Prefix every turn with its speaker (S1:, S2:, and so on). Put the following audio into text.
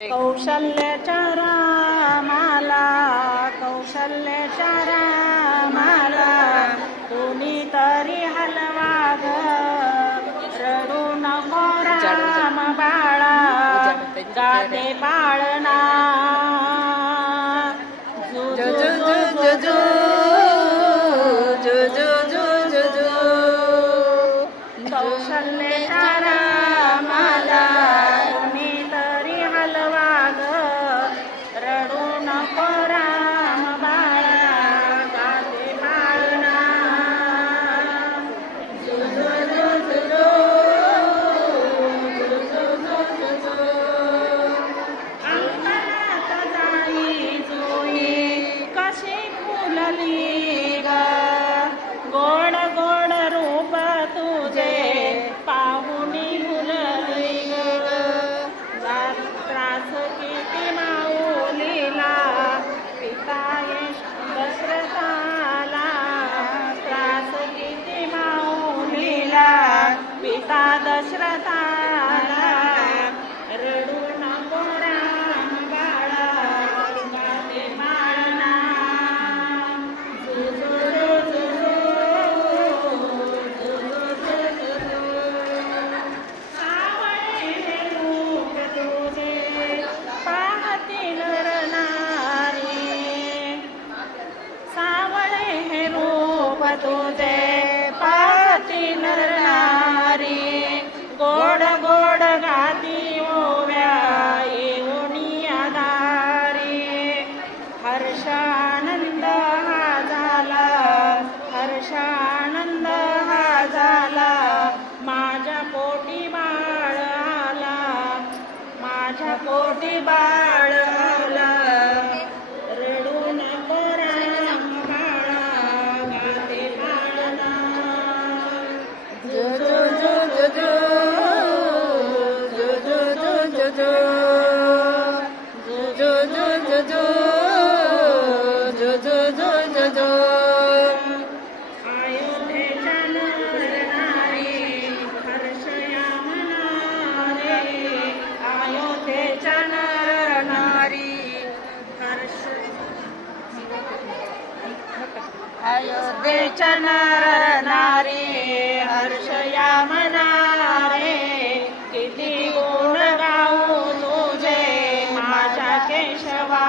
S1: कौशल्याच्या रामाला कौशल्याच्या रामाला कोणी तरी हलवा ग. रडू नको राम बाळा गाते बाळना ग गोड गोड रूप तुझे पाहुणी फुलली त्रास किती माऊलीला पिता यश दशरथाला. त्रास किती माऊलीला पिता दशरथा तुझे पाती नारी गोड गोड गाती ओव्या येऊनी हर्षानंद हा झाला हर्षानंद हा झाला माझ्या पोटी बाळ आला माझ्या पोटी बाळ अयोध्ये च नर नारी हर्षयामना रे किती गुण गाऊ तुझे माझ्या केशवा